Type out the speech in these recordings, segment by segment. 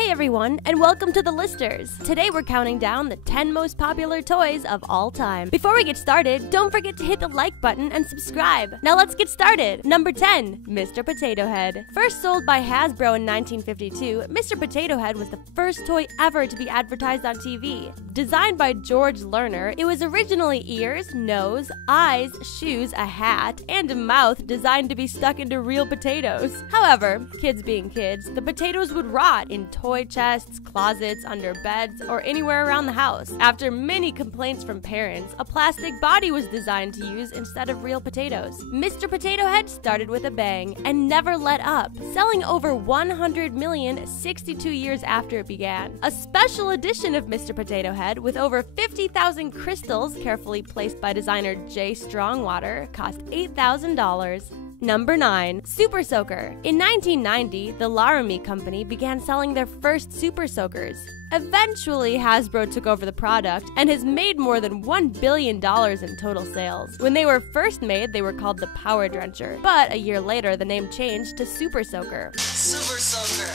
Hey everyone, and welcome to the Listers. Today we're counting down the 10 most popular toys of all time. Before we get started, don't forget to hit the like button and subscribe. Now let's get started. Number 10, Mr. Potato Head. First sold by Hasbro in 1952, Mr. Potato Head was the first toy ever to be advertised on TV. Designed by George Lerner, it was originally ears, nose, eyes, shoes, a hat, and a mouth designed to be stuck into real potatoes. However, kids being kids, the potatoes would rot in toy chests, closets, under beds, or anywhere around the house. After many complaints from parents, a plastic body was designed to use instead of real potatoes. Mr. Potato Head started with a bang and never let up, selling over 100 million 62 years after it began. A special edition of Mr. Potato Head with over 50,000 crystals carefully placed by designer Jay Strongwater cost $8,000. Number 9, Super Soaker. In 1990, the Laramie Company began selling their first Super Soakers. Eventually, Hasbro took over the product and has made more than $1 billion in total sales. When they were first made, they were called the Power Drencher, but a year later, the name changed to Super Soaker. Super Soaker!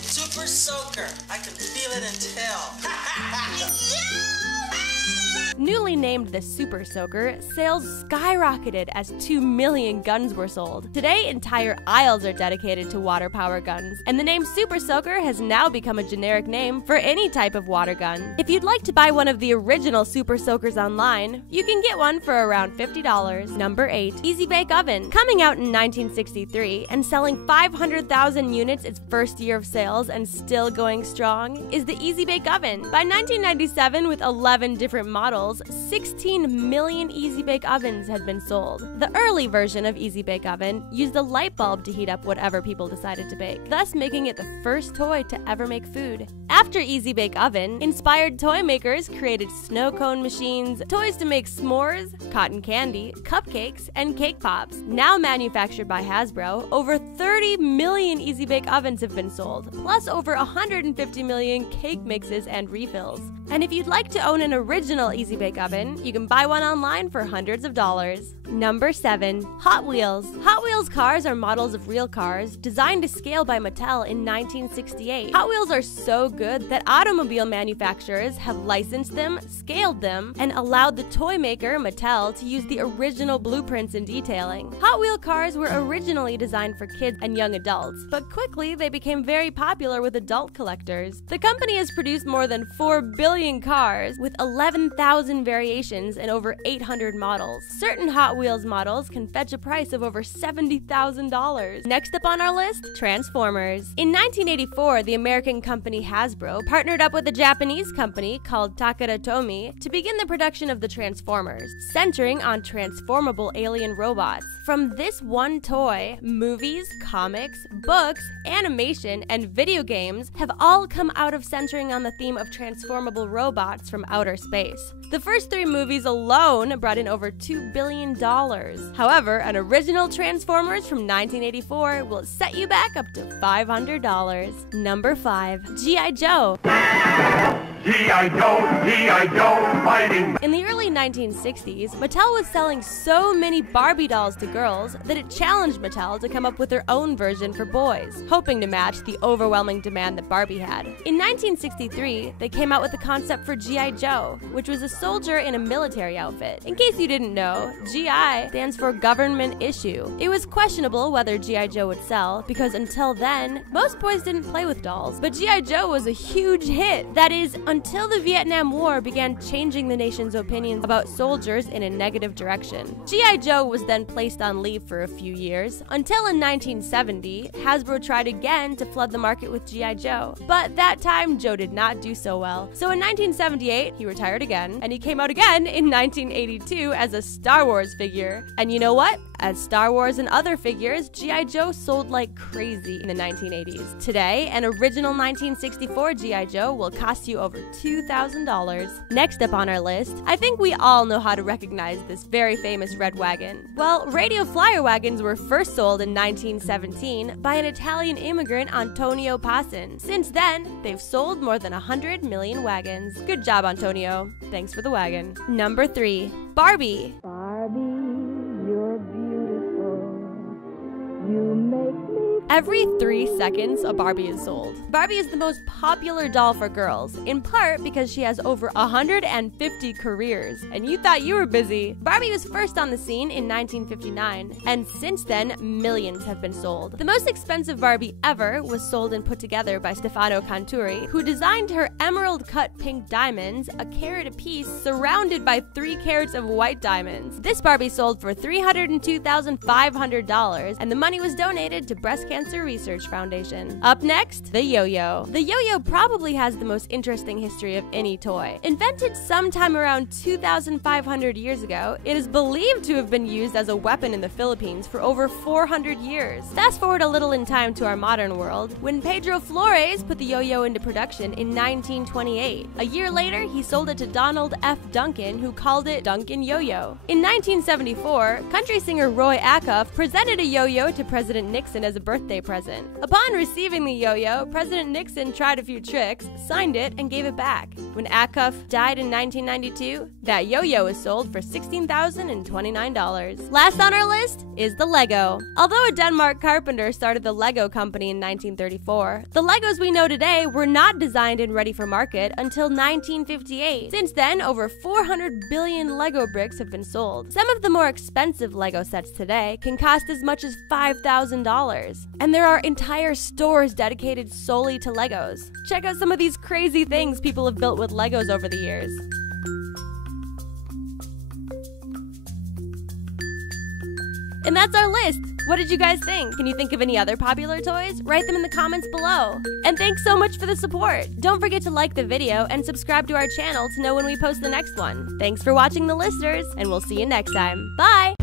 Super Soaker! I can feel it and tell. Newly named the Super Soaker, sales skyrocketed as 2 million guns were sold. Today, entire aisles are dedicated to water power guns, and the name Super Soaker has now become a generic name for any type of water gun. If you'd like to buy one of the original Super Soakers online, you can get one for around $50. Number 8, Easy Bake Oven. Coming out in 1963 and selling 500,000 units its first year of sales and still going strong is the Easy Bake Oven. By 1997, with 11 different models, 16 million Easy Bake Ovens had been sold. The early version of Easy Bake Oven used a light bulb to heat up whatever people decided to bake, thus making it the first toy to ever make food. After Easy Bake Oven, inspired toy makers created snow cone machines, toys to make s'mores, cotton candy, cupcakes, and cake pops. Now manufactured by Hasbro, over 30 million Easy Bake Ovens have been sold, plus over 150 million cake mixes and refills. And if you'd like to own an original Easy Bake Oven, you can buy one online for hundreds of dollars. Number 7, Hot Wheels. Hot Wheels cars are models of real cars designed to scale by Mattel in 1968. Hot Wheels are so good that automobile manufacturers have licensed them, scaled them, and allowed the toy maker, Mattel, to use the original blueprints and detailing. Hot Wheel cars were originally designed for kids and young adults, but quickly they became very popular with adult collectors. The company has produced more than 4 billion cars with 11,000 variations and over 800 models. Certain Hot Wheels models can fetch a price of over $70,000. Next up on our list, Transformers. In 1984, the American company Hasbro partnered up with a Japanese company called Takara Tomy to begin the production of the Transformers, centering on transformable alien robots. From this one toy, movies, comics, books, animation, and video games have all come out of centering on the theme of transformable robots from outer space. The first 3 movies alone brought in over $2 billion. However, an original Transformers from 1984 will set you back up to $500. Number 5, G.I. Joe. G.I. Joe, G.I. Joe, fighting. In the early 1960s, Mattel was selling so many Barbie dolls to girls that it challenged Mattel to come up with their own version for boys, hoping to match the overwhelming demand that Barbie had. In 1963, they came out with the concept for G.I. Joe, which was a soldier in a military outfit. In case you didn't know, G.I. stands for Government Issue. It was questionable whether G.I. Joe would sell, because until then, most boys didn't play with dolls. But G.I. Joe was a huge hit. That is, until the Vietnam War began changing the nation's opinions about soldiers in a negative direction. G.I. Joe was then placed on leave for a few years, until in 1970, Hasbro tried again to flood the market with G.I. Joe. But that time, Joe did not do so well. So in 1978, he retired again, and he came out again in 1982 as a Star Wars figure. And you know what? As Star Wars and other figures, G.I. Joe sold like crazy in the 1980s. Today, an original 1964 G.I. Joe will cost you over $2,000. Next up on our list, I think we all know how to recognize this very famous red wagon. Well, radio flyer wagons were first sold in 1917 by an Italian immigrant, Antonio Passan. Since then, they've sold more than 100 million wagons. Good job, Antonio. Thanks for the wagon. Number 3, Barbie. Barbie, you're beautiful. You make me Every 3 seconds, a Barbie is sold. Barbie is the most popular doll for girls, in part because she has over 150 careers. And you thought you were busy. Barbie was first on the scene in 1959, and since then, millions have been sold. The most expensive Barbie ever was sold and put together by Stefano Canturi, who designed her emerald-cut pink diamonds, a carat apiece, surrounded by 3 carats of white diamonds. This Barbie sold for $302,500, and the money was donated to Breast Cancer Research Foundation. Up next, the yo-yo. The yo-yo probably has the most interesting history of any toy. Invented sometime around 2,500 years ago, it is believed to have been used as a weapon in the Philippines for over 400 years. Fast forward a little in time to our modern world, when Pedro Flores put the yo-yo into production in 1928. A year later, he sold it to Donald F. Duncan, who called it Duncan Yo-Yo. In 1974, country singer Roy Acuff presented a yo-yo to President Nixon as a birthday present. Upon receiving the yo-yo, President Nixon tried a few tricks, signed it, and gave it back. When Acuff died in 1992, that yo-yo was sold for $16,029. Last on our list is the Lego. Although a Denmark carpenter started the Lego company in 1934, the Legos we know today were not designed and ready for market until 1958. Since then, over 400 billion Lego bricks have been sold. Some of the more expensive Lego sets today can cost as much as $5,000. And there are entire stores dedicated solely to Legos. Check out some of these crazy things people have built with Legos over the years. And that's our list. What did you guys think? Can you think of any other popular toys? Write them in the comments below. And thanks so much for the support. Don't forget to like the video and subscribe to our channel to know when we post the next one. Thanks for watching, the listeners, and we'll see you next time. Bye!